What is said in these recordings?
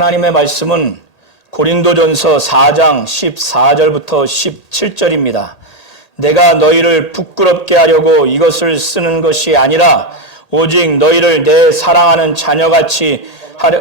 하나님의 말씀은 고린도전서 4장 14절부터 17절입니다. 내가 너희를 부끄럽게 하려고 이것을 쓰는 것이 아니라 오직 너희를 내 사랑하는 자녀같이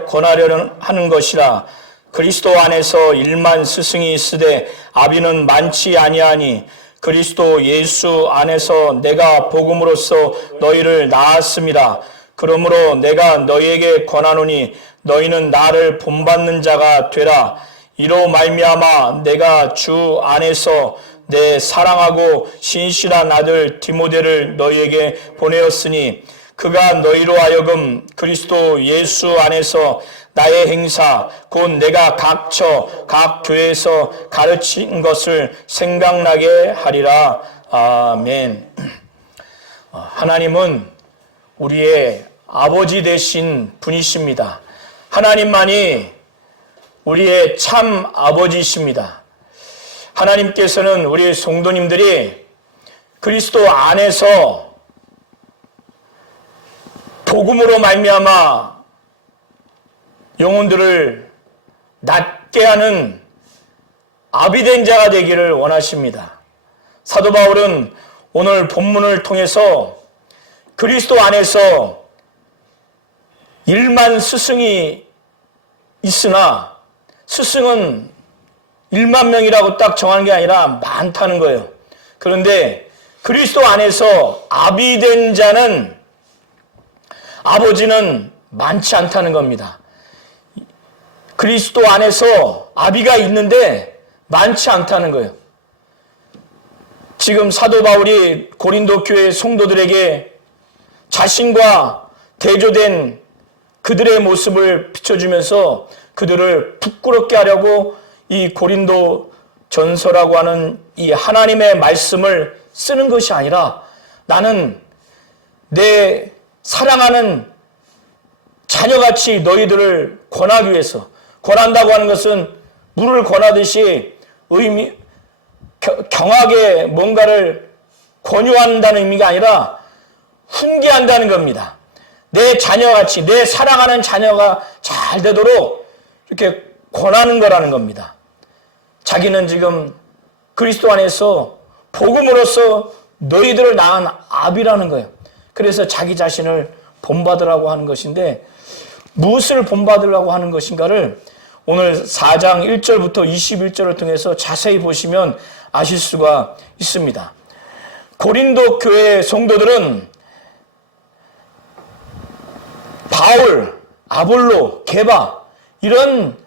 권하려는 하는 것이라. 그리스도 안에서 일만 스승이 있으되 아비는 많지 아니하니 그리스도 예수 안에서 내가 복음으로써 너희를 낳았습니다. 그러므로 내가 너희에게 권하노니 너희는 나를 본받는 자가 되라. 이로 말미암아 내가 주 안에서 내 사랑하고 신실한 아들 디모데를 너희에게 보내었으니 그가 너희로 하여금 그리스도 예수 안에서 나의 행사 곧 내가 각 교회에서 가르친 것을 생각나게 하리라. 아멘. 하나님은 우리의 아버지 되신 분이십니다. 하나님만이 우리의 참 아버지이십니다. 하나님께서는 우리 성도님들이 그리스도 안에서 복음으로 말미암아 영혼들을 낫게 하는 아비된 자가 되기를 원하십니다. 사도 바울은 오늘 본문을 통해서 그리스도 안에서 1만 스승이 있으나 스승은 1만 명이라고 딱 정하는 게 아니라 많다는 거예요. 그런데 그리스도 안에서 아비된 자는 아버지는 많지 않다는 겁니다. 그리스도 안에서 아비가 있는데 많지 않다는 거예요. 지금 사도 바울이 고린도 교회 성도들에게 자신과 대조된 그들의 모습을 비춰주면서 그들을 부끄럽게 하려고 이 고린도 전서라고 하는 이 하나님의 말씀을 쓰는 것이 아니라 나는 내 사랑하는 자녀같이 너희들을 권하기 위해서, 권한다고 하는 것은 물을 권하듯이 경하게 뭔가를 권유한다는 의미가 아니라 훈계한다는 겁니다. 내 자녀같이, 내 사랑하는 자녀가 잘 되도록 이렇게 권하는 거라는 겁니다. 자기는 지금 그리스도 안에서 복음으로써 너희들을 낳은 아비라는 거예요. 그래서 자기 자신을 본받으라고 하는 것인데 무엇을 본받으라고 하는 것인가를 오늘 4장 1절부터 21절을 통해서 자세히 보시면 아실 수가 있습니다. 고린도 교회 성도들은 바울, 아볼로, 게바 이런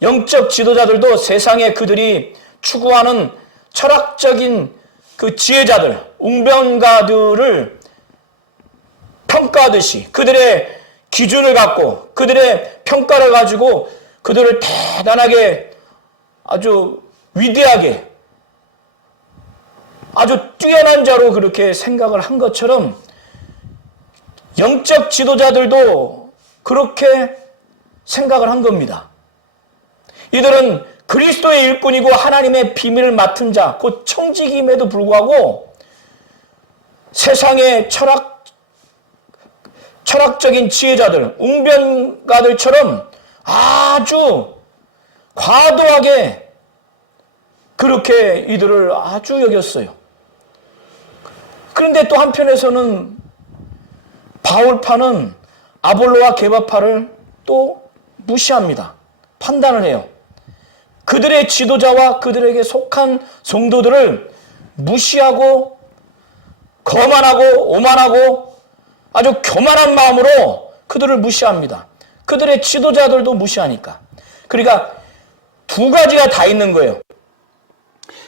영적 지도자들도 세상에 그들이 추구하는 철학적인 그 지혜자들, 웅변가들을 평가하듯이 그들의 기준을 갖고 그들의 평가를 가지고 그들을 대단하게 아주 위대하게 아주 뛰어난 자로 그렇게 생각을 한 것처럼 영적 지도자들도 그렇게 생각을 한 겁니다. 이들은 그리스도의 일꾼이고 하나님의 비밀을 맡은 자, 곧 청지기임에도 불구하고 세상의 철학적인 지혜자들, 웅변가들처럼 아주 과도하게 그렇게 이들을 아주 여겼어요. 그런데 또 한편에서는 바울파는 아볼로와 게바파를 또 무시합니다. 판단을 해요. 그들의 지도자와 그들에게 속한 성도들을 무시하고 거만하고 오만하고 아주 교만한 마음으로 그들을 무시합니다. 그들의 지도자들도 무시하니까. 그러니까 두 가지가 다 있는 거예요.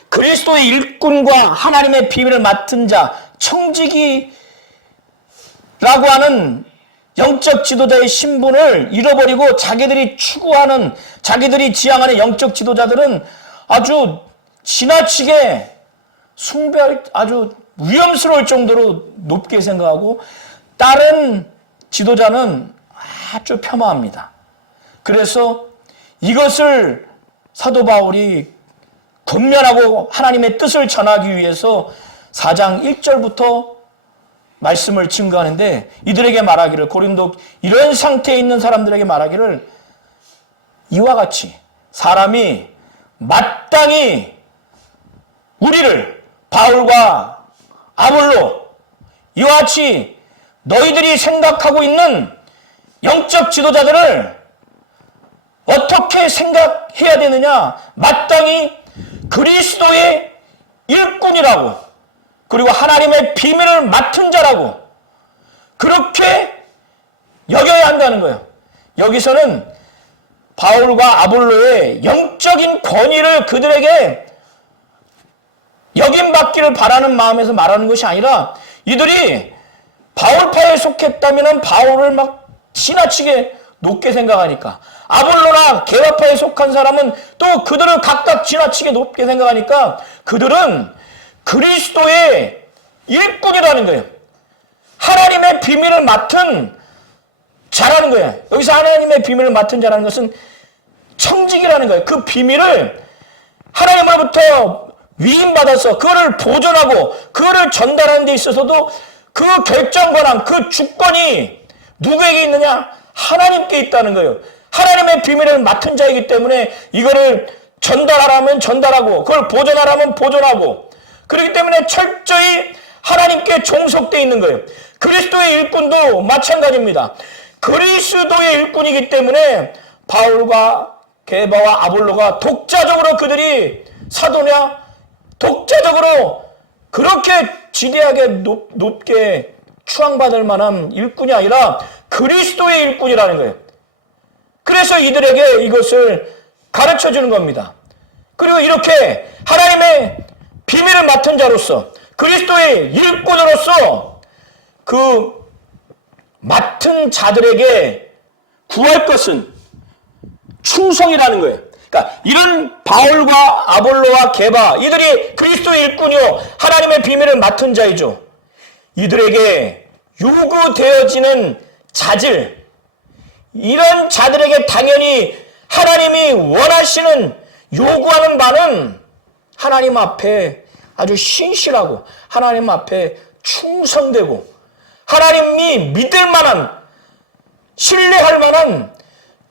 그리스도의 일꾼과 하나님의 비밀을 맡은 자, 청지기라고 하는 영적 지도자의 신분을 잃어버리고 자기들이 추구하는, 자기들이 지향하는 영적 지도자들은 아주 지나치게 숭배할, 아주 위험스러울 정도로 높게 생각하고 다른 지도자는 아주 폄하합니다. 그래서 이것을 사도 바울이 권면하고 하나님의 뜻을 전하기 위해서 4장 1절부터 말씀을 증거하는데 이들에게 말하기를, 고린도 이런 상태에 있는 사람들에게 말하기를 이와 같이 사람이 마땅히 우리를 바울과 아볼로 이와 같이 너희들이 생각하고 있는 영적 지도자들을 어떻게 생각해야 되느냐? 마땅히 그리스도의 일꾼이라고, 그리고 하나님의 비밀을 맡은 자라고 그렇게 여겨야 한다는 거예요. 여기서는 바울과 아볼로의 영적인 권위를 그들에게 여김받기를 바라는 마음에서 말하는 것이 아니라, 이들이 바울파에 속했다면 바울을 막 지나치게 높게 생각하니까, 아볼로나 게바파에 속한 사람은 또 그들을 각각 지나치게 높게 생각하니까 그들은 그리스도의 일꾼이라는 거예요. 하나님의 비밀을 맡은 자라는 거예요. 여기서 하나님의 비밀을 맡은 자라는 것은 청직이라는 거예요. 그 비밀을 하나님으로부터 위임받아서 그거를 보존하고 그거를 전달하는 데 있어서도 그 결정 권한, 그 주권이 누구에게 있느냐? 하나님께 있다는 거예요. 하나님의 비밀을 맡은 자이기 때문에 이거를 전달하라면 전달하고 그걸 보존하라면 보존하고, 그렇기 때문에 철저히 하나님께 종속되어 있는 거예요. 그리스도의 일꾼도 마찬가지입니다. 그리스도의 일꾼이기 때문에 바울과 게바와 아볼로가 독자적으로 그들이 사도냐? 독자적으로 그렇게 지대하게 높게 추앙받을 만한 일꾼이 아니라 그리스도의 일꾼이라는 거예요. 그래서 이들에게 이것을 가르쳐 주는 겁니다. 그리고 이렇게 하나님의 비밀을 맡은 자로서, 그리스도의 일꾼으로서 그 맡은 자들에게 구할 것은 충성이라는 거예요. 그러니까 이런 바울과 아볼로와 게바, 이들이 그리스도의 일꾼이요 하나님의 비밀을 맡은 자이죠. 이들에게 요구되어지는 자질, 이런 자들에게 당연히 하나님이 원하시는, 요구하는 바는 하나님 앞에 아주 신실하고 하나님 앞에 충성되고 하나님이 믿을 만한, 신뢰할 만한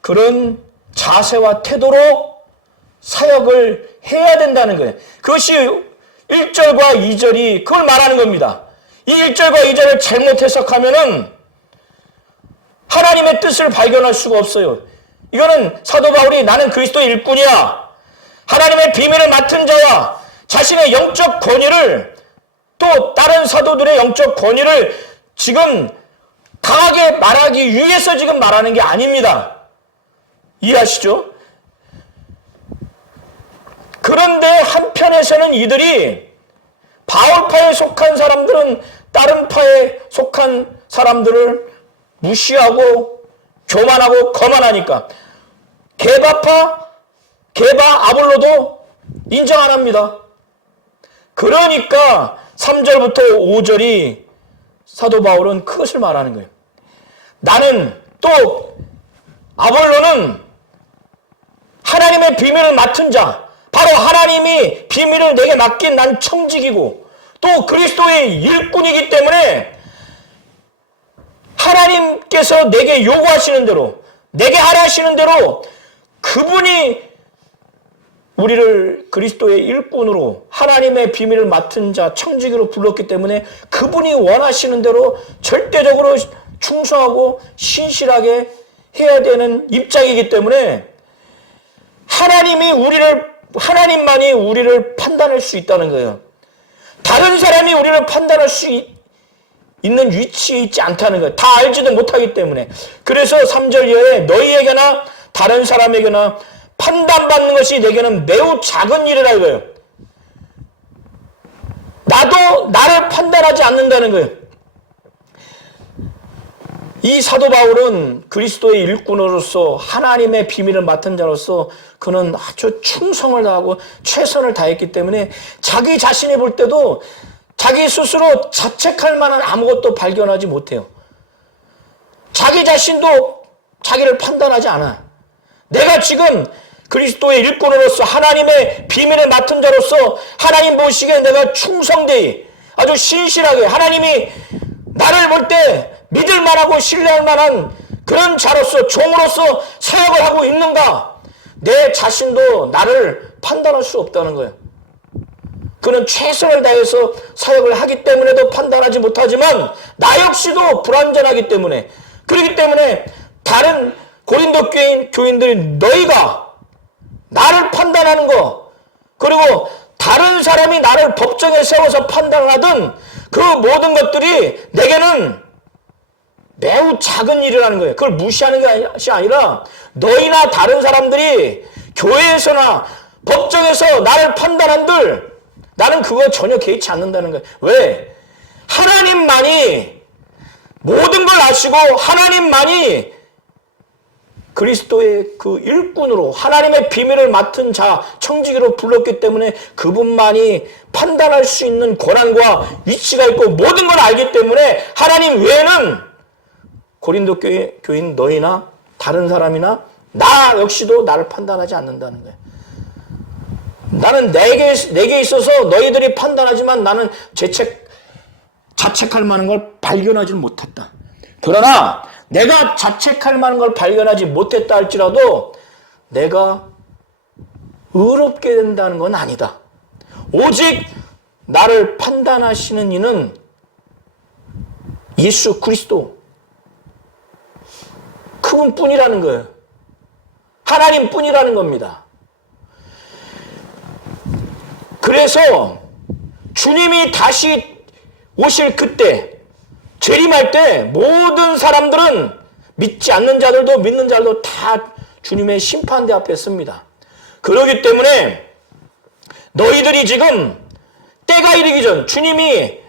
그런 자세와 태도로 사역을 해야 된다는 거예요. 그것이 1절과 2절이 그걸 말하는 겁니다. 이 1절과 2절을 잘못 해석하면은 하나님의 뜻을 발견할 수가 없어요. 이거는 사도 바울이 나는 그리스도의 일꾼이야, 하나님의 비밀을 맡은 자야, 자신의 영적 권위를, 또 다른 사도들의 영적 권위를 지금 강하게 말하기 위해서 지금 말하는 게 아닙니다. 이해하시죠? 그런데 한편에서는 이들이 바울파에 속한 사람들은 다른 파에 속한 사람들을 무시하고 교만하고 거만하니까 게바 아볼로도 인정 안 합니다. 그러니까 3절부터 5절이 사도 바울은 그것을 말하는 거예요. 나는, 또 아볼로는 하나님의 비밀을 맡은 자, 바로 하나님이 비밀을 내게 맡긴 난 청직이고 또 그리스도의 일꾼이기 때문에 하나님께서 내게 요구하시는 대로, 내게 하라시는 대로 그분이 우리를 그리스도의 일꾼으로 하나님의 비밀을 맡은 자, 청직으로 불렀기 때문에 그분이 원하시는 대로 절대적으로 충성하고 신실하게 해야 되는 입장이기 때문에 하나님만이 우리를 판단할 수 있다는 거예요. 다른 사람이 우리를 판단할 수 있는 위치에 있지 않다는 거예요. 다 알지도 못하기 때문에. 그래서 3절 이하에 너희에게나 다른 사람에게나 판단받는 것이 내게는 매우 작은 일이라 이거예요. 나도 나를 판단하지 않는다는 거예요. 이 사도 바울은 그리스도의 일꾼으로서 하나님의 비밀을 맡은 자로서 그는 아주 충성을 다하고 최선을 다했기 때문에 자기 자신이 볼 때도 자기 스스로 자책할 만한 아무것도 발견하지 못해요. 자기 자신도 자기를 판단하지 않아. 내가 지금 그리스도의 일꾼으로서 하나님의 비밀을 맡은 자로서 하나님 보시기에 내가 충성되이 아주 신실하게 하나님이 나를 볼 때 믿을 만하고 신뢰할 만한 그런 자로서, 종으로서 사역을 하고 있는가? 내 자신도 나를 판단할 수 없다는 거예요. 그는 최선을 다해서 사역을 하기 때문에도 판단하지 못하지만 나 역시도 불완전하기 때문에, 그렇기 때문에 다른 고린도 교인들이 너희가 나를 판단하는 거, 그리고 다른 사람이 나를 법정에 세워서 판단하든 그 모든 것들이 내게는 매우 작은 일이라는 거예요. 그걸 무시하는 것이 아니라 너희나 다른 사람들이 교회에서나 법정에서 나를 판단한들 나는 그거 전혀 개의치 않는다는 거예요. 왜? 하나님만이 모든 걸 아시고 하나님만이 그리스도의 그 일꾼으로 하나님의 비밀을 맡은 자, 청지기로 불렀기 때문에 그분만이 판단할 수 있는 권한과 위치가 있고 모든 걸 알기 때문에 하나님 외에는 고린도 교인 너희나 다른 사람이나 나 역시도 나를 판단하지 않는다는 거예요. 나는 내게 있어서 너희들이 판단하지만 나는 자책할 만한 걸 발견하지 못했다. 그러나 내가 자책할 만한 걸 발견하지 못했다 할지라도 내가 의롭게 된다는 건 아니다. 오직 나를 판단하시는 이는 예수 그리스도 그분뿐이라는 거예요. 하나님뿐이라는 겁니다. 그래서 주님이 다시 오실 그때, 재림할 때 모든 사람들은 믿지 않는 자들도 믿는 자들도 다 주님의 심판대 앞에 섭니다. 그렇기 때문에 너희들이 지금 때가 이르기 전 주님이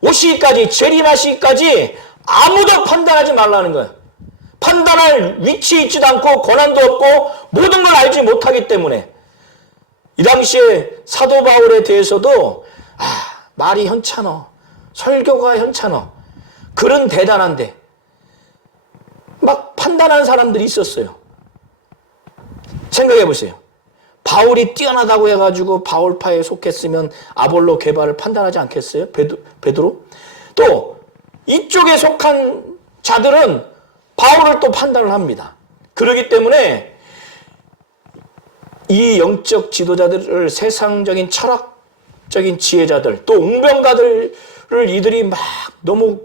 오시기까지, 재림하시기까지 아무도 판단하지 말라는 거예요. 판단할 위치에 있지도 않고 권한도 없고 모든 걸 알지 못하기 때문에 이 당시에 사도 바울에 대해서도 말이 현찮어, 설교가 현찮어, 글은 대단한데 막 판단하는 사람들이 있었어요. 생각해 보세요. 바울이 뛰어나다고 해가지고 바울파에 속했으면 아볼로 게바를 판단하지 않겠어요? 베드로? 또 이쪽에 속한 자들은 바울을 또 판단을 합니다. 그렇기 때문에 이 영적 지도자들을 세상적인 철학적인 지혜자들, 또 웅변가들을 이들이 막 너무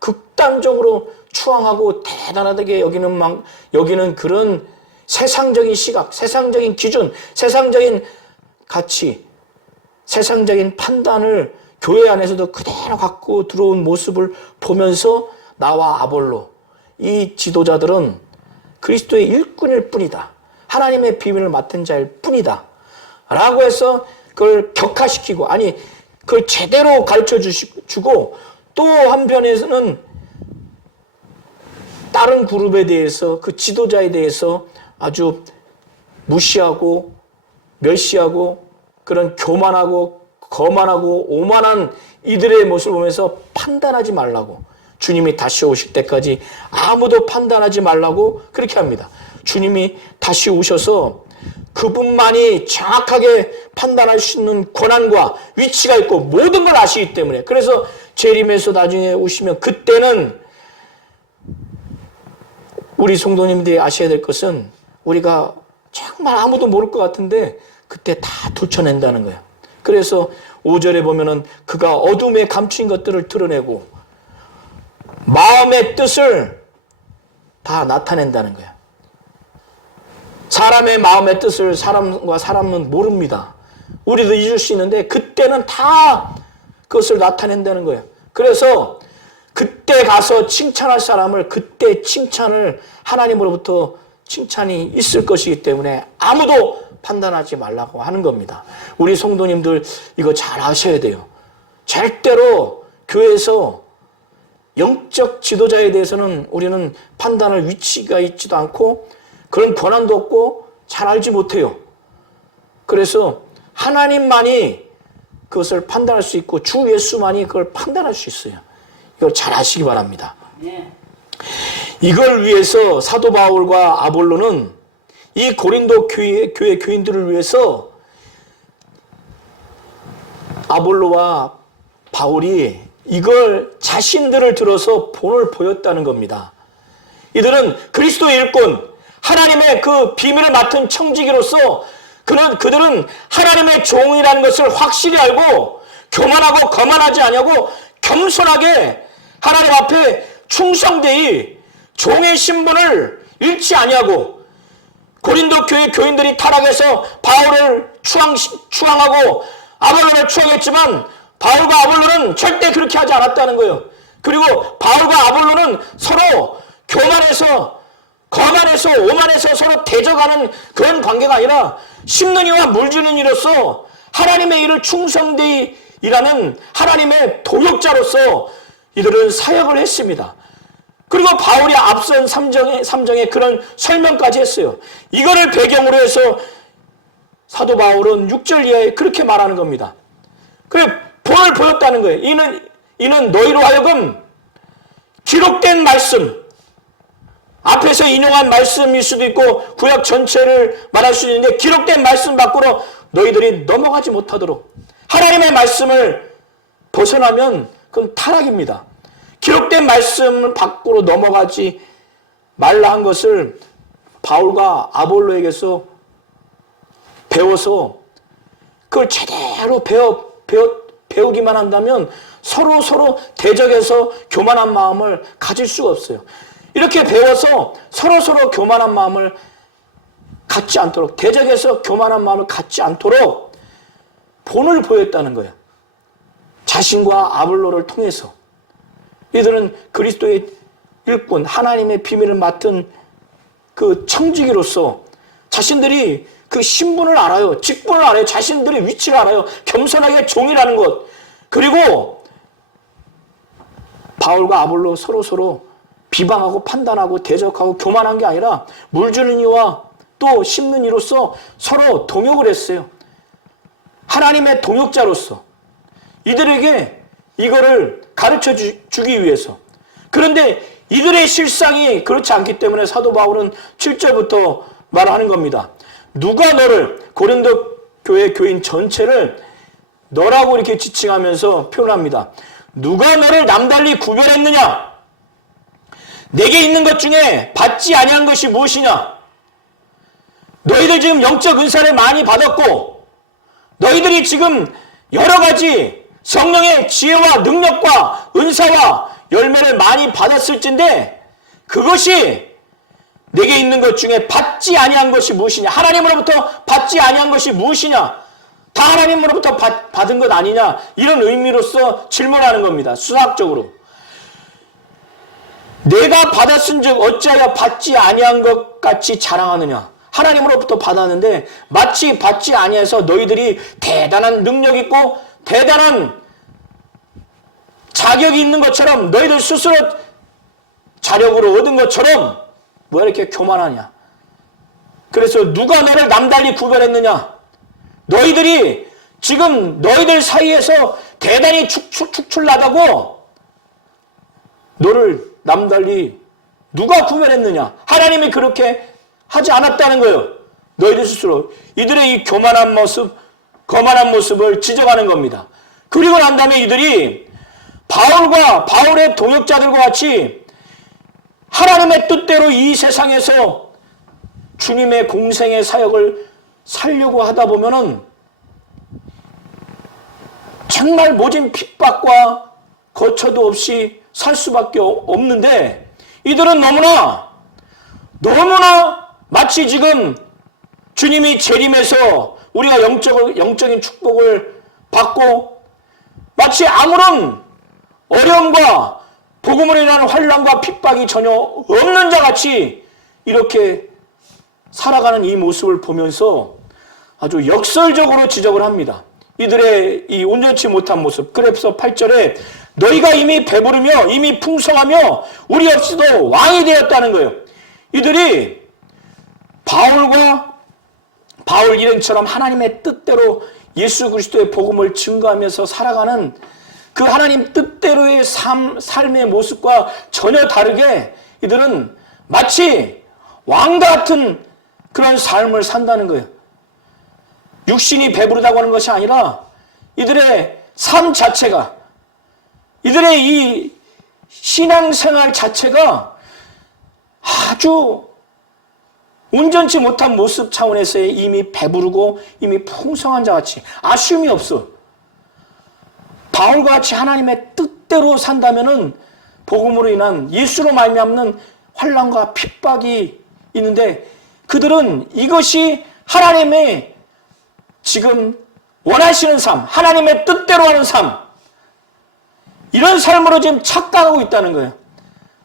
극단적으로 추앙하고 대단하게 여기는 그런 세상적인 시각, 세상적인 기준, 세상적인 가치, 세상적인 판단을 교회 안에서도 그대로 갖고 들어온 모습을 보면서 나와 아볼로, 이 지도자들은 그리스도의 일꾼일 뿐이다. 하나님의 비밀을 맡은 자일 뿐이다. 라고 해서 그걸 격화시키고, 아니, 그걸 제대로 가르쳐 주고, 또 한편에서는 다른 그룹에 대해서, 그 지도자에 대해서 아주 무시하고, 멸시하고, 그런 교만하고, 거만하고, 오만한 이들의 모습을 보면서 판단하지 말라고. 주님이 다시 오실 때까지 아무도 판단하지 말라고 그렇게 합니다. 주님이 다시 오셔서 그분만이 정확하게 판단할 수 있는 권한과 위치가 있고 모든 걸 아시기 때문에, 그래서 재림에서 나중에 오시면 그때는 우리 성도님들이 아셔야 될 것은 우리가 정말 아무도 모를 것 같은데 그때 다 들춰낸다는 거예요. 그래서 5절에 보면은 그가 어둠에 감춘 것들을 드러내고 마음의 뜻을 다 나타낸다는 거예요. 사람의 마음의 뜻을 사람과 사람은 모릅니다. 우리도 잊을 수 있는데 그때는 다 그것을 나타낸다는 거예요. 그래서 그때 가서 칭찬할 사람을 그때 칭찬을 하나님으로부터 칭찬이 있을 것이기 때문에 아무도 판단하지 말라고 하는 겁니다. 우리 성도님들 이거 잘 아셔야 돼요. 절대로 교회에서 영적 지도자에 대해서는 우리는 판단할 위치가 있지도 않고 그런 권한도 없고 잘 알지 못해요. 그래서 하나님만이 그것을 판단할 수 있고 주 예수만이 그걸 판단할 수 있어요. 이걸 잘 아시기 바랍니다. 이걸 위해서 사도 바울과 아볼로는 이 고린도 교회 교인들을 위해서 아볼로와 바울이 이걸 자신들을 들어서 본을 보였다는 겁니다. 이들은 그리스도의 일꾼, 하나님의 그 비밀을 맡은 청지기로서 그들은 하나님의 종이라는 것을 확실히 알고 교만하고 거만하지 아니하고 겸손하게 하나님 앞에 충성되이 종의 신분을 잃지 아니하고, 고린도 교회 교인들이 타락해서 바울을 추앙하고 아볼로를 추앙했지만 바울과 아볼로는 절대 그렇게 하지 않았다는 거예요. 그리고 바울과 아볼로는 서로 교만해서 거만해서 오만해서 서로 대적하는 그런 관계가 아니라 심는 이와 물주는 이로서 하나님의 일을 충성되이 일하는 하나님의 동역자로서 이들은 사역을 했습니다. 그리고 바울이 앞선 3장에 그런 설명까지 했어요. 이거를 배경으로 해서 사도 바울은 6절 이하에 그렇게 말하는 겁니다. 그래, 본을 보였다는 거예요. 이는 너희로 하여금 기록된 말씀, 앞에서 인용한 말씀일 수도 있고 구약 전체를 말할 수 있는데, 기록된 말씀 밖으로 너희들이 넘어가지 못하도록, 하나님의 말씀을 벗어나면 그건 타락입니다. 기록된 말씀 밖으로 넘어가지 말라 한 것을 바울과 아볼로에게서 배워서 그걸 제대로 배우기만 한다면 서로 대적해서 교만한 마음을 가질 수가 없어요. 이렇게 배워서 서로 교만한 마음을 갖지 않도록, 대적해서 교만한 마음을 갖지 않도록 본을 보였다는 거예요. 자신과 아볼로를 통해서 이들은 그리스도의 일꾼, 하나님의 비밀을 맡은 그 청지기로서 자신들이 그 신분을 알아요. 직분을 알아요. 자신들의 위치를 알아요. 겸손하게 종이라는 것. 그리고 바울과 아볼로 서로 비방하고 판단하고 대적하고 교만한 게 아니라 물주는 이와 또 심는 이로서 서로 동역을 했어요. 하나님의 동역자로서 이들에게 이거를 가르쳐 주기 위해서. 그런데 이들의 실상이 그렇지 않기 때문에 사도 바울은 7절부터 말하는 겁니다. 누가 너를, 고린도 교회 교인 전체를 너라고 이렇게 지칭하면서 표현합니다. 누가 너를 남달리 구별했느냐? 내게 있는 것 중에 받지 아니한 것이 무엇이냐? 너희들 지금 영적 은사를 많이 받았고, 너희들이 지금 여러 가지 성령의 지혜와 능력과 은사와 열매를 많이 받았을진데, 그것이 내게 있는 것 중에 받지 아니한 것이 무엇이냐? 하나님으로부터 받지 아니한 것이 무엇이냐? 다 하나님으로부터 받은 것 아니냐? 이런 의미로서 질문하는 겁니다. 수학적으로. 내가 받았은즉 어찌하여 받지 아니한 것 같이 자랑하느냐? 하나님으로부터 받았는데 마치 받지 아니해서 너희들이 대단한 능력 있고 대단한 자격이 있는 것처럼, 너희들 스스로 자력으로 얻은 것처럼 왜 이렇게 교만하냐? 그래서 누가 너를 남달리 구별했느냐? 너희들이 지금 너희들 사이에서 대단히 축출나다고 너를 남달리 누가 구별했느냐? 하나님이 그렇게 하지 않았다는 거예요. 너희들 스스로. 이들의 이 교만한 모습, 거만한 모습을 지적하는 겁니다. 그리고 난 다음에 이들이 바울과 바울의 동역자들과 같이 하나님의 뜻대로 이 세상에서 주님의 공생의 사역을 살려고 하다 보면은 정말 모진 핍박과 거처도 없이 살 수밖에 없는데, 이들은 너무나 마치 지금 주님이 재림해서 우리가 영적인 축복을 받고 마치 아무런 어려움과 복음으로 인한 환난과 핍박이 전혀 없는 자 같이 이렇게 살아가는 이 모습을 보면서 아주 역설적으로 지적을 합니다. 이들의 이 온전치 못한 모습. 그래서 8절에 너희가 이미 배부르며 이미 풍성하며 우리 없이도 왕이 되었다는 거예요. 이들이 바울 일행처럼 하나님의 뜻대로 예수 그리스도의 복음을 증거하면서 살아가는 그 하나님 뜻대로의 삶의 모습과 전혀 다르게 이들은 마치 왕과 같은 그런 삶을 산다는 거예요. 육신이 배부르다고 하는 것이 아니라 이들의 삶 자체가, 이들의 이 신앙생활 자체가 아주 온전치 못한 모습 차원에서의 이미 배부르고 이미 풍성한 자같이 아쉬움이 없어. 바울과 같이 하나님의 뜻대로 산다면은 복음으로 인한 예수로 말미암는 환난과 핍박이 있는데 그들은 이것이 하나님의 지금 원하시는 삶, 하나님의 뜻대로 하는 삶, 이런 삶으로 지금 착각하고 있다는 거예요.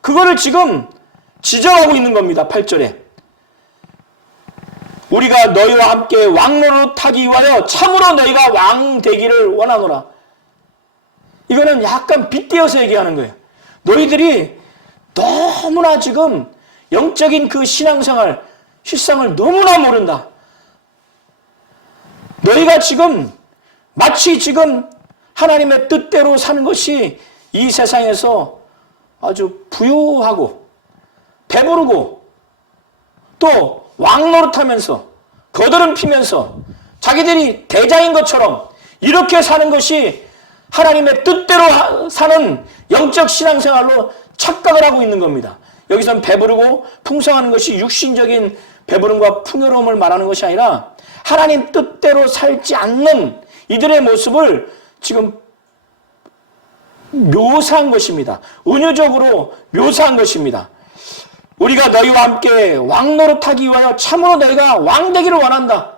그거를 지금 지적하고 있는 겁니다. 8절에. 우리가 너희와 함께 왕노릇하기 위하여 참으로 너희가 왕 되기를 원하노라. 이거는 약간 빗대어서 얘기하는 거예요. 너희들이 너무나 지금 영적인 그 신앙생활, 실상을 너무나 모른다. 너희가 지금 마치 지금 하나님의 뜻대로 사는 것이 이 세상에서 아주 부유하고 배부르고 또 왕노릇하면서 거드름 피면서 자기들이 대자인 것처럼 이렇게 사는 것이 하나님의 뜻대로 사는 영적 신앙생활로 착각을 하고 있는 겁니다. 여기서는 배부르고 풍성하는 것이 육신적인 배부름과 풍요로움을 말하는 것이 아니라 하나님 뜻대로 살지 않는 이들의 모습을 지금 묘사한 것입니다. 은유적으로 묘사한 것입니다. 우리가 너희와 함께 왕노릇하기 위하여 참으로 너희가 왕 되기를 원한다.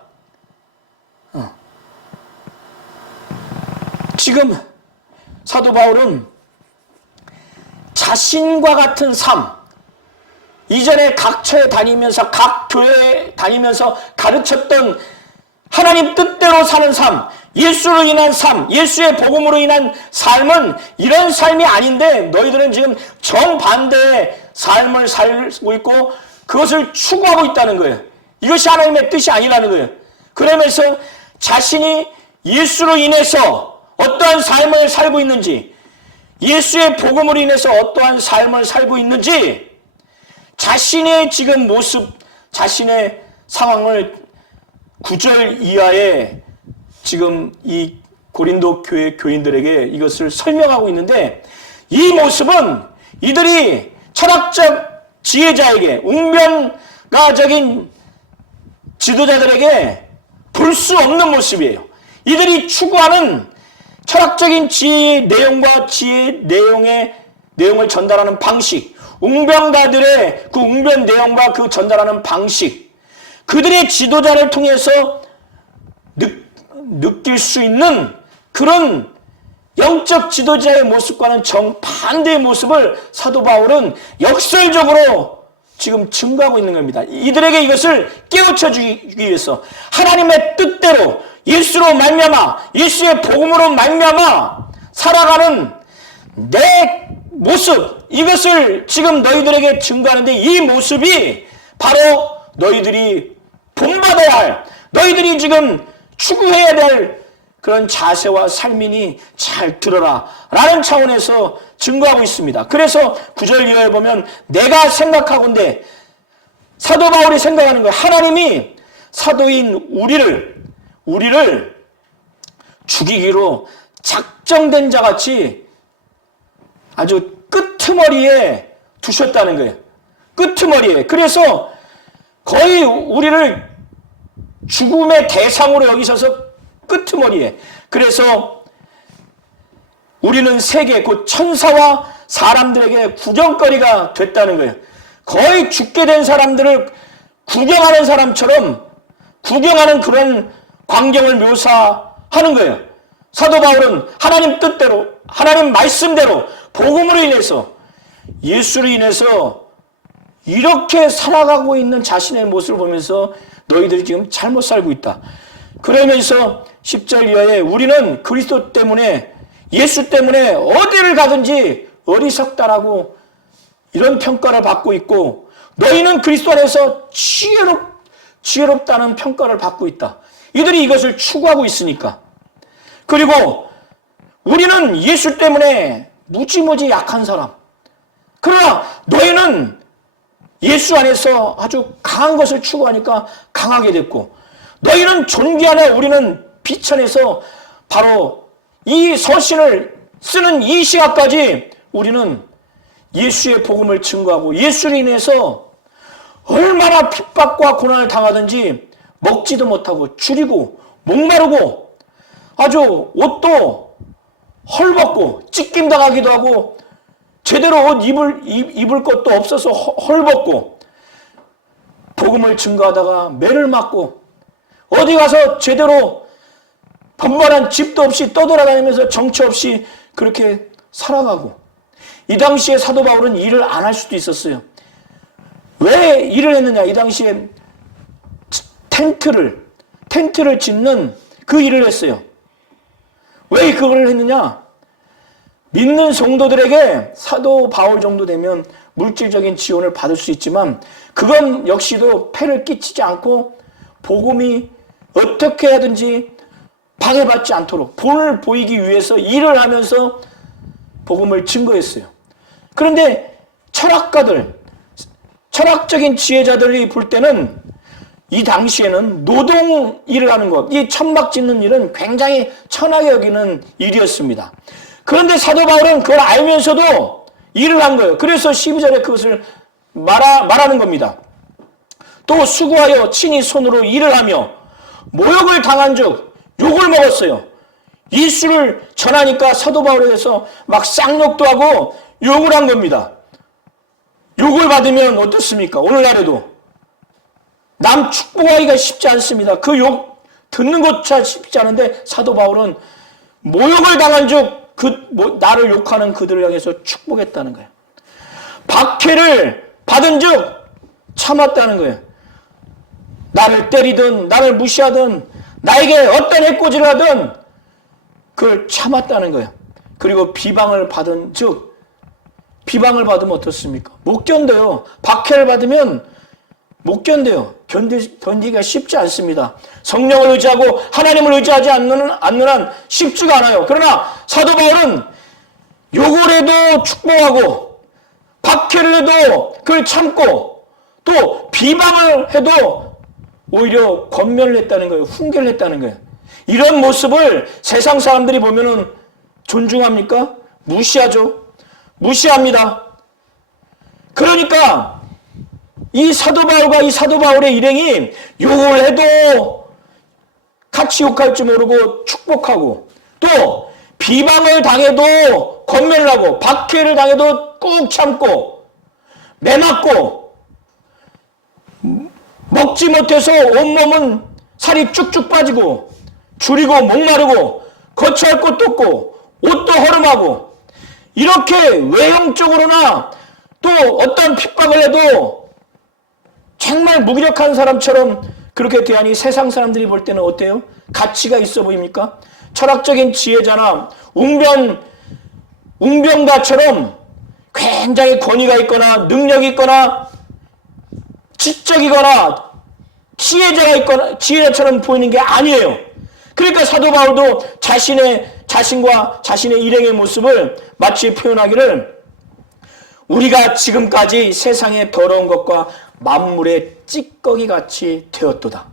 지금 사도 바울은 자신과 같은 삶, 이전에 각 처에 다니면서 각 교회에 다니면서 가르쳤던 하나님 뜻대로 사는 삶, 예수로 인한 삶, 예수의 복음으로 인한 삶은 이런 삶이 아닌데 너희들은 지금 정반대의 삶을 살고 있고 그것을 추구하고 있다는 거예요. 이것이 하나님의 뜻이 아니라는 거예요. 그러면서 자신이 예수로 인해서 어떠한 삶을 살고 있는지, 예수의 복음으로 인해서 어떠한 삶을 살고 있는지 자신의 지금 모습, 자신의 상황을 9절 이하에 지금 이 고린도 교회 교인들에게 이것을 설명하고 있는데 이 모습은 이들이 철학적 지혜자에게, 웅변가적인 지도자들에게 볼 수 없는 모습이에요. 이들이 추구하는 철학적인 지혜의 내용과 지혜의 내용을 전달하는 방식, 웅변가들의 그 웅변 내용과 그 전달하는 방식, 그들의 지도자를 통해서 느낄 수 있는 그런 영적 지도자의 모습과는 정반대의 모습을 사도 바울은 역설적으로 지금 증거하고 있는 겁니다. 이들에게 이것을 깨우쳐 주기 위해서 하나님의 뜻대로 예수로 말미암아, 예수의 복음으로 말미암아 살아가는 내 모습, 이것을 지금 너희들에게 증거하는데 이 모습이 바로 너희들이 본받아야 할, 너희들이 지금 추구해야 될 그런 자세와 삶이니 잘 들어라 라는 차원에서 증거하고 있습니다. 그래서 9절 이하에 보면 내가 생각하건대, 사도 바울이 생각하는 거예요. 하나님이 사도인 우리를 죽이기로 작정된 자같이 아주 끄트머리에 두셨다는 거예요. 끄트머리에. 그래서 거의 우리를 죽음의 대상으로 여기셔서 끄트머리에. 그래서 우리는 세계, 곧 천사와 사람들에게 구경거리가 됐다는 거예요. 거의 죽게 된 사람들을 구경하는 사람처럼 구경하는 그런 광경을 묘사하는 거예요. 사도 바울은 하나님 뜻대로, 하나님 말씀대로, 복음으로 인해서, 예수로 인해서 이렇게 살아가고 있는 자신의 모습을 보면서 너희들이 지금 잘못 살고 있다. 그러면서 10절 이하에 우리는 그리스도 때문에, 예수 때문에 어디를 가든지 어리석다라고 이런 평가를 받고 있고, 너희는 그리스도 안에서 지혜롭다는 평가를 받고 있다. 이들이 이것을 추구하고 있으니까. 그리고 우리는 예수 때문에 무지무지 약한 사람. 그러나 너희는 예수 안에서 아주 강한 것을 추구하니까 강하게 됐고, 너희는 존귀하네, 우리는 비천에서 바로 이 서신을 쓰는 이 시각까지 우리는 예수의 복음을 증거하고 예수로 인해서 얼마나 핍박과 고난을 당하든지 먹지도 못하고 줄이고 목마르고 아주 옷도 헐벗고 찢김당하기도 하고 제대로 옷 입을 것도 없어서 헐벗고 복음을 증거하다가 매를 맞고 어디 가서 제대로 번번한 집도 없이 떠돌아다니면서 정처 없이 그렇게 살아가고 이 당시에 사도 바울은 일을 안 할 수도 있었어요. 왜 일을 했느냐? 이 당시에 텐트를 짓는 그 일을 했어요. 왜 그걸 했느냐? 믿는 성도들에게 사도 바울 정도 되면 물질적인 지원을 받을 수 있지만 그건 역시도 폐를 끼치지 않고 복음이 어떻게 하든지 방해받지 않도록 본을 보이기 위해서 일을 하면서 복음을 증거했어요. 그런데 철학적인 지혜자들이 볼 때는 이 당시에는 노동 일을 하는 것, 이 천막 짓는 일은 굉장히 천하게 여기는 일이었습니다. 그런데 사도 바울은 그걸 알면서도 일을 한 거예요. 그래서 12절에 그것을 말하는 겁니다. 또 수고하여 친히 손으로 일을 하며 모욕을 당한 즉 욕을 먹었어요. 예수를 전하니까 사도 바울에 대해서 막 쌍욕도 하고 욕을 한 겁니다. 욕을 받으면 어떻습니까? 오늘날에도 남 축복하기가 쉽지 않습니다. 그 욕 듣는 것조차 쉽지 않은데 사도 바울은 모욕을 당한 즉 나를 욕하는 그들을 향해서 축복했다는 거예요. 박해를 받은 즉 참았다는 거예요. 나를 때리든 나를 무시하든 나에게 어떤 해코지를 하든 그걸 참았다는 거예요. 그리고 비방을 받은 즉 비방을 받으면 어떻습니까? 못 견뎌요. 박해를 받으면 못 견뎌요. 견디기가 쉽지 않습니다. 성령을 의지하고 하나님을 의지하지 않는 한 쉽지가 않아요. 그러나 사도 바울은 욕을 해도 축복하고 박해를 해도 그걸 참고 또 비방을 해도 오히려 권면을 했다는 거예요. 훈계를 했다는 거예요. 이런 모습을 세상 사람들이 보면은 존중합니까? 무시하죠. 무시합니다. 그러니까 이 사도 바울과 이 사도 바울의 일행이 욕을 해도 같이 욕할 줄 모르고 축복하고 또 비방을 당해도 권면을 하고 박해를 당해도 꾹 참고 매맞고 먹지 못해서 온몸은 살이 쭉쭉 빠지고 줄이고 목마르고 거처할 곳도 없고 옷도 허름하고 이렇게 외형적으로나 또 어떤 핍박을 해도 정말 무기력한 사람처럼 그렇게 대하니 세상 사람들이 볼 때는 어때요? 가치가 있어 보입니까? 철학적인 지혜자나 웅병가처럼 굉장히 권위가 있거나 능력이 있거나 지적이거나 지혜자처럼 보이는 게 아니에요. 그러니까 사도 바울도 자신과 자신의 일행의 모습을 마치 표현하기를 우리가 지금까지 세상의 더러운 것과 만물의 찌꺼기같이 되었도다.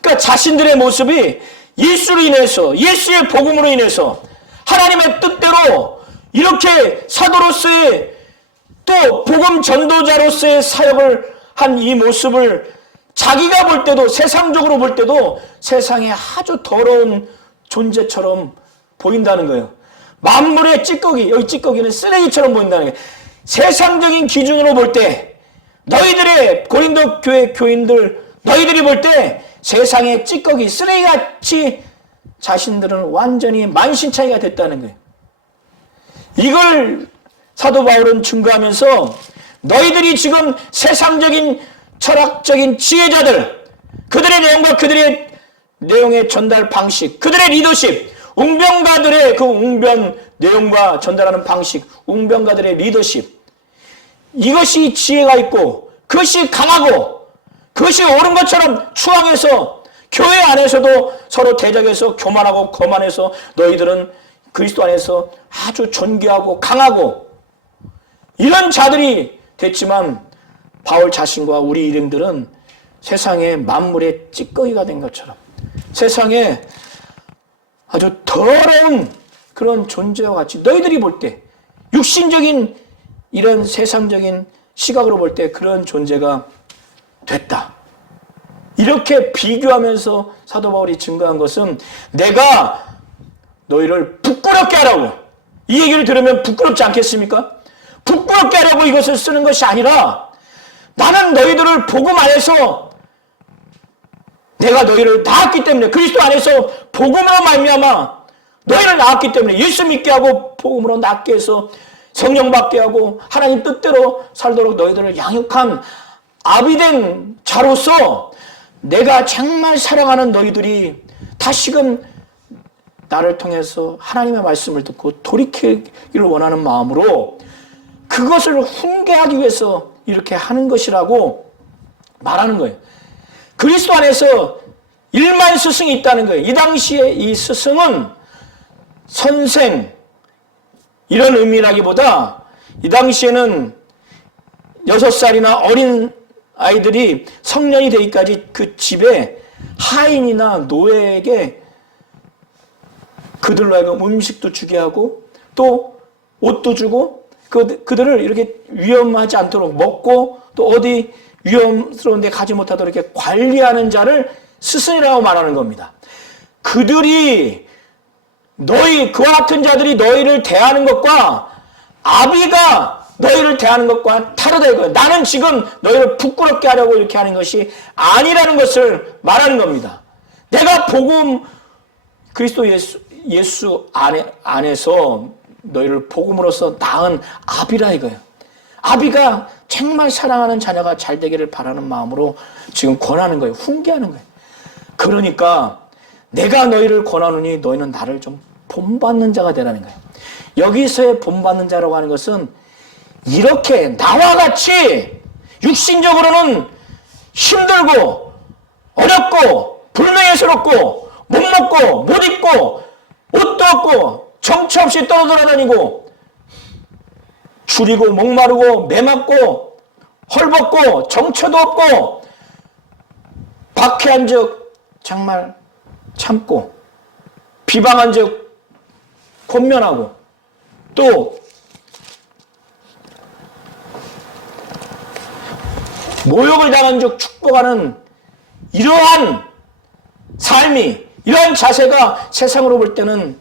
그러니까 자신들의 모습이 예수로 인해서 예수의 복음으로 인해서 하나님의 뜻대로 이렇게 사도로서의 또 복음 전도자로서의 사역을 한 이 모습을 자기가 볼 때도 세상적으로 볼 때도 세상에 아주 더러운 존재처럼 보인다는 거예요. 만물의 찌꺼기, 여기 찌꺼기는 쓰레기처럼 보인다는 거예요. 세상적인 기준으로 볼 때 너희들의 고린도 교회 교인들 너희들이 볼 때 세상의 찌꺼기, 쓰레기같이 자신들은 완전히 만신창이가 됐다는 거예요. 이걸 사도 바울은 증거하면서 너희들이 지금 세상적인 철학적인 지혜자들 그들의 내용과 그들의 내용의 전달 방식 그들의 리더십 웅병가들의 그 웅변 내용과 전달하는 방식 웅병가들의 리더십 이것이 지혜가 있고 그것이 강하고 그것이 옳은 것처럼 추앙해서 교회 안에서도 서로 대적해서 교만하고 거만해서 너희들은 그리스도 안에서 아주 존귀하고 강하고 이런 자들이 됐지만 바울 자신과 우리 일행들은 세상의 만물의 찌꺼기가 된 것처럼 세상에 아주 더러운 그런 존재와 같이 너희들이 볼 때 육신적인 이런 세상적인 시각으로 볼 때 그런 존재가 됐다. 이렇게 비교하면서 사도 바울이 증거한 것은 내가 너희를 부끄럽게 하라고, 이 얘기를 들으면 부끄럽지 않겠습니까? 부끄럽게 하라고 이것을 쓰는 것이 아니라 나는 너희들을 복음 안에서 내가 너희를 낳았기 때문에, 그리스도 안에서 복음으로 말미암아 너희를 낳았기 때문에, 예수 믿게 하고 복음으로 낳게 해서 성령 받게 하고 하나님 뜻대로 살도록 너희들을 양육한 아비된 자로서 내가 정말 사랑하는 너희들이 다시금 나를 통해서 하나님의 말씀을 듣고 돌이키기를 원하는 마음으로 그것을 훈계하기 위해서 이렇게 하는 것이라고 말하는 거예요. 그리스도 안에서 1만 스승이 있다는 거예요. 이 당시에 이 스승은 선생 이런 의미라기보다 이 당시에는 6살이나 어린 아이들이 성년이 되기까지 그 집에 하인이나 노예에게 그들로 하여금 음식도 주게 하고 또 옷도 주고 그들을 이렇게 위험하지 않도록 먹고 또 어디 위험스러운 데 가지 못하도록 이렇게 관리하는 자를 스승이라고 말하는 겁니다. 그들이 그와 같은 자들이 너희를 대하는 것과 아비가 너희를 대하는 것과 다르다 이거예요. 나는 지금 너희를 부끄럽게 하려고 이렇게 하는 것이 아니라는 것을 말하는 겁니다. 내가 복음 그리스도 예수 안에서 너희를 복음으로써 낳은 아비라 이거예요. 아비가 정말 사랑하는 자녀가 잘 되기를 바라는 마음으로 지금 권하는 거예요. 훈계하는 거예요. 그러니까 내가 너희를 권하노니 너희는 나를 좀 본받는 자가 되라는 거예요. 여기서의 본받는 자라고 하는 것은 이렇게 나와 같이 육신적으로는 힘들고 어렵고 불명예스럽고 못 먹고 못 입고 옷도 없고 정처 없이 떠돌아다니고 줄이고 목마르고 매맞고 헐벗고 정처도 없고 박해한 적 정말 참고 비방한 적 권면하고 또 모욕을 당한 적 축복하는 이러한 삶이, 이러한 자세가 세상으로 볼 때는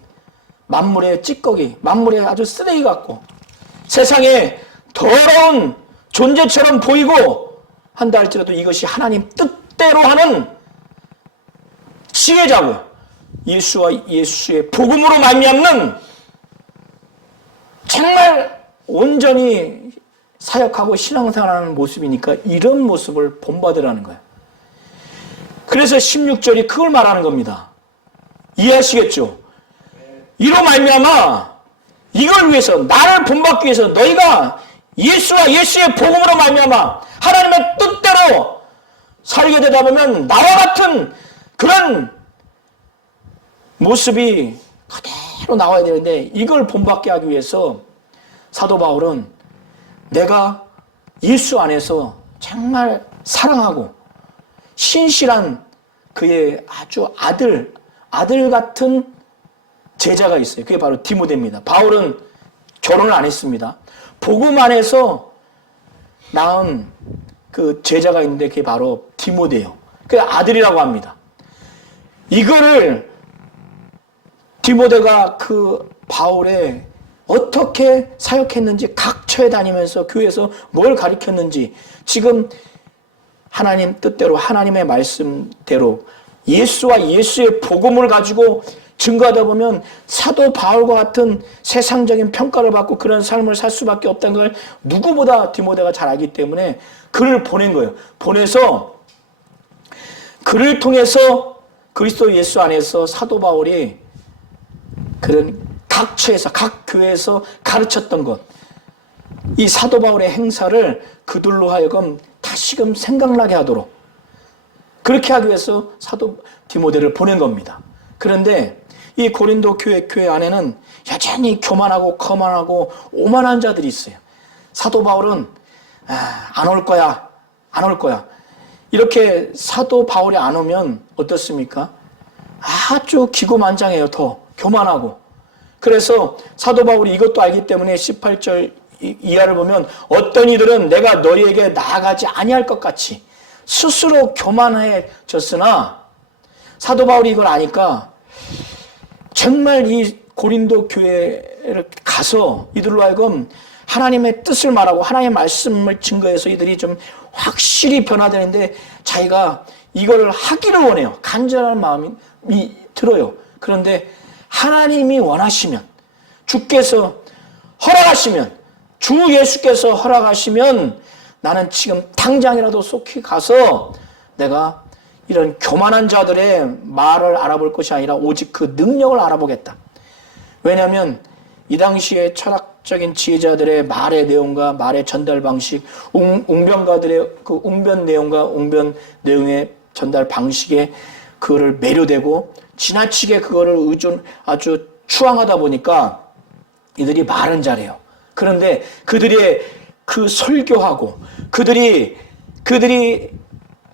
만물의 찌꺼기, 만물의 아주 쓰레기 같고 세상에 더러운 존재처럼 보이고 한다 할지라도 이것이 하나님 뜻대로 하는 지혜자고 예수와 예수의 복음으로 말미암는 정말 온전히 사역하고 신앙생활하는 모습이니까 이런 모습을 본받으라는 거예요. 그래서 16절이 그걸 말하는 겁니다. 이해하시겠죠? 이로 말미암아 이걸 위해서 나를 본받기 위해서 너희가 예수와 예수의 복음으로 말미암아 하나님의 뜻대로 살게 되다 보면 나와 같은 그런 모습이 그대로 나와야 되는데 이걸 본받게 하기 위해서 사도 바울은 내가 예수 안에서 정말 사랑하고 신실한 그의 아주 아들 같은 제자가 있어요. 그게 바로 디모데입니다. 바울은 결혼을 안 했습니다. 복음 안에서 낳은 그 제자가 있는데 그게 바로 디모데예요. 그 아들이라고 합니다. 이거를 디모데가 그 바울의 어떻게 사역했는지 각처에 다니면서 교회에서 뭘 가르쳤는지 지금 하나님 뜻대로 하나님의 말씀대로 예수와 예수의 복음을 가지고 증거하다 보면 사도 바울과 같은 세상적인 평가를 받고 그런 삶을 살 수밖에 없다는 걸 누구보다 디모데가 잘 알기 때문에 그를 보낸 거예요. 보내서 그를 통해서 그리스도 예수 안에서 사도 바울이 그런 각처에서 각 교회에서 가르쳤던 것, 이 사도 바울의 행사를 그들로 하여금 다시금 생각나게 하도록 그렇게 하기 위해서 사도 디모데를 보낸 겁니다. 그런데 이 고린도 교회 안에는 여전히 교만하고 거만하고 오만한 자들이 있어요. 사도 바울은 안 올 거야. 이렇게 사도 바울이 안 오면 어떻습니까? 아주 기고만장해요. 더 교만하고. 그래서 사도 바울이 이것도 알기 때문에 18절 이하를 보면 어떤 이들은 내가 너희에게 나아가지 아니할 것 같이 스스로 교만해졌으나 사도 바울이 이걸 아니까 정말 이 고린도 교회를 가서 이들로 하여금 하나님의 뜻을 말하고 하나님의 말씀을 증거해서 이들이 좀 확실히 변화되는데 자기가 이걸 하기를 원해요. 간절한 마음이 들어요. 그런데 하나님이 원하시면, 주께서 허락하시면, 주 예수께서 허락하시면 나는 지금 당장이라도 속히 가서 내가 이런 교만한 자들의 말을 알아볼 것이 아니라 오직 그 능력을 알아보겠다. 왜냐하면 이 당시에 철학적인 지혜자들의 말의 내용과 말의 전달 방식, 웅변가들의 그 웅변 내용과 웅변 내용의 전달 방식에 그거를 매료되고 지나치게 그거를 아주 추앙하다 보니까 이들이 말은 잘해요. 그런데 그들의 그 설교하고 그들이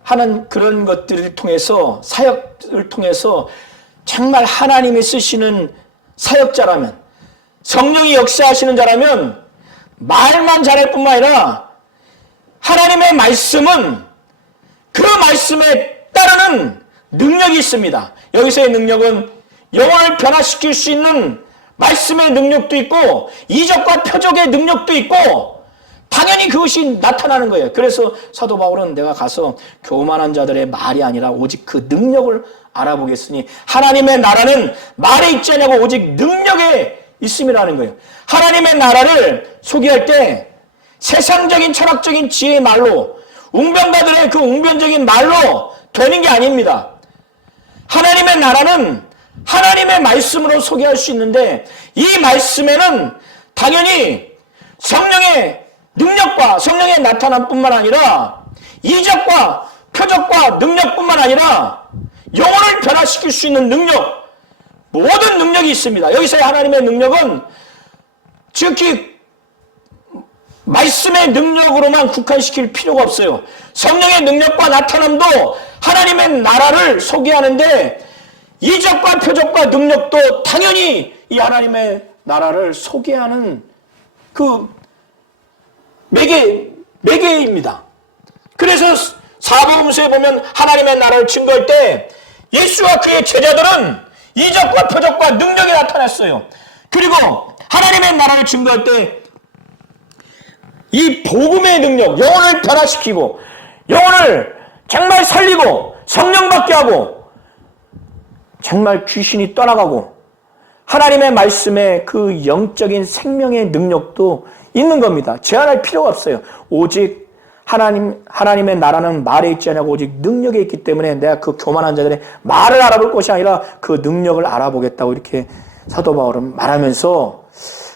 하는 그런 것들을 통해서 사역을 통해서 정말 하나님이 쓰시는 사역자라면, 성령이 역사하시는 자라면 말만 잘할 뿐만 아니라 하나님의 말씀은 그 말씀에 따르는 능력이 있습니다. 여기서의 능력은 영혼을 변화시킬 수 있는 말씀의 능력도 있고 이적과 표적의 능력도 있고 당연히 그것이 나타나는 거예요. 그래서 사도 바울은 내가 가서 교만한 자들의 말이 아니라 오직 그 능력을 알아보겠으니 하나님의 나라는 말에 있지 않냐고 오직 능력에 있음이라는 거예요. 하나님의 나라를 소개할 때 세상적인 철학적인 지혜의 말로 웅변가들의 그 웅변적인 말로 되는 게 아닙니다. 하나님의 나라는 하나님의 말씀으로 소개할 수 있는데 이 말씀에는 당연히 성령의 능력과 성령의 나타남뿐만 아니라 이적과 표적과 능력뿐만 아니라 영혼을 변화시킬 수 있는 능력, 모든 능력이 있습니다. 여기서의 하나님의 능력은 지극히 말씀의 능력으로만 국한시킬 필요가 없어요. 성령의 능력과 나타남도 하나님의 나라를 소개하는데 이적과 표적과 능력도 당연히 이 하나님의 나라를 소개하는 그 매개입니다. 그래서 사복음서에 보면 하나님의 나라를 증거할 때 예수와 그의 제자들은 이적과 표적과 능력이 나타났어요. 그리고 하나님의 나라를 증거할 때 이 복음의 능력, 영혼을 변화시키고 영혼을 정말 살리고 성령 받게 하고 정말 귀신이 떠나가고 하나님의 말씀에 그 영적인 생명의 능력도 있는 겁니다. 제한할 필요가 없어요. 오직 하나님의 나라는 말에 있지 않냐고 오직 능력에 있기 때문에 내가 그 교만한 자들의 말을 알아볼 것이 아니라 그 능력을 알아보겠다고 이렇게 사도 바울은 말하면서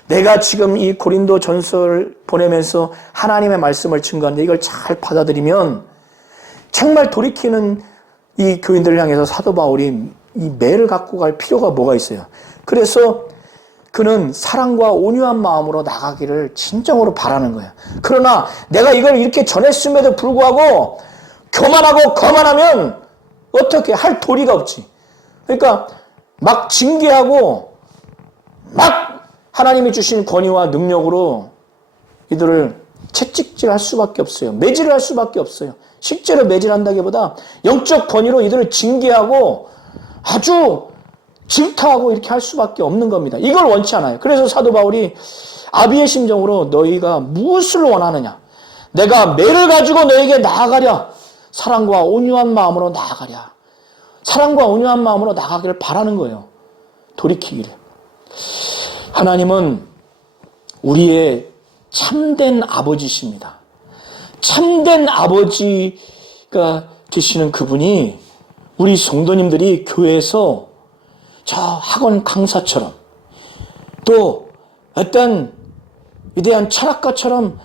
내가 지금 이 고린도 전서를 보내면서 하나님의 말씀을 증거하는데 이걸 잘 받아들이면 정말 돌이키는 이 교인들을 향해서 사도 바울이 이 매를 갖고 갈 필요가 뭐가 있어요. 그래서 그는 사랑과 온유한 마음으로 나가기를 진정으로 바라는 거예요. 그러나 내가 이걸 이렇게 전했음에도 불구하고 교만하고 거만하면 어떻게 할 도리가 없지. 그러니까 막 징계하고 막 하나님이 주신 권위와 능력으로 이들을 채찍질할 수밖에 없어요. 매질을 할 수밖에 없어요. 실제로 매질한다기보다 영적 권위로 이들을 징계하고 아주 질타하고 이렇게 할 수밖에 없는 겁니다. 이걸 원치 않아요. 그래서 사도 바울이 아비의 심정으로 너희가 무엇을 원하느냐? 내가 매를 가지고 너에게 나아가랴. 사랑과 온유한 마음으로 나아가랴. 사랑과 온유한 마음으로 나가기를 바라는 거예요. 돌이키기를. 하나님은 우리의 참된 아버지십니다. 참된 아버지가 되시는 그분이 우리 성도님들이 교회에서 저 학원 강사처럼 또 어떤 위대한 철학가처럼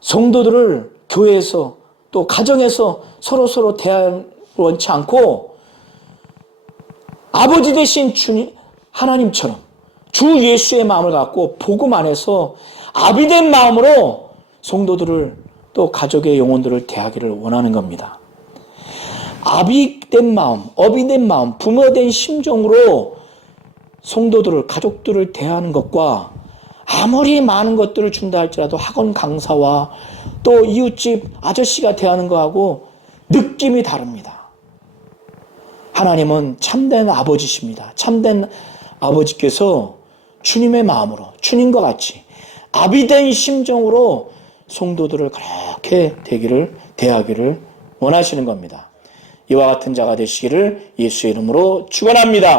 성도들을 교회에서 또 가정에서 서로 대하지 원치 않고 아버지 되신 주님 하나님처럼 주 예수의 마음을 갖고 복음 안에서 아비된 마음으로 성도들을 또 가족의 영혼들을 대하기를 원하는 겁니다. 아비된 마음, 어비된 마음, 부모된 심정으로 성도들을, 가족들을 대하는 것과 아무리 많은 것들을 준다 할지라도 학원 강사와 또 이웃집 아저씨가 대하는 거하고 느낌이 다릅니다. 하나님은 참된 아버지십니다. 참된 아버지께서 주님의 마음으로, 주님과 같이 아비된 심정으로 성도들을 그렇게 대하기를 원하시는 겁니다. 이와 같은 자가 되시기를 예수의 이름으로 축원합니다.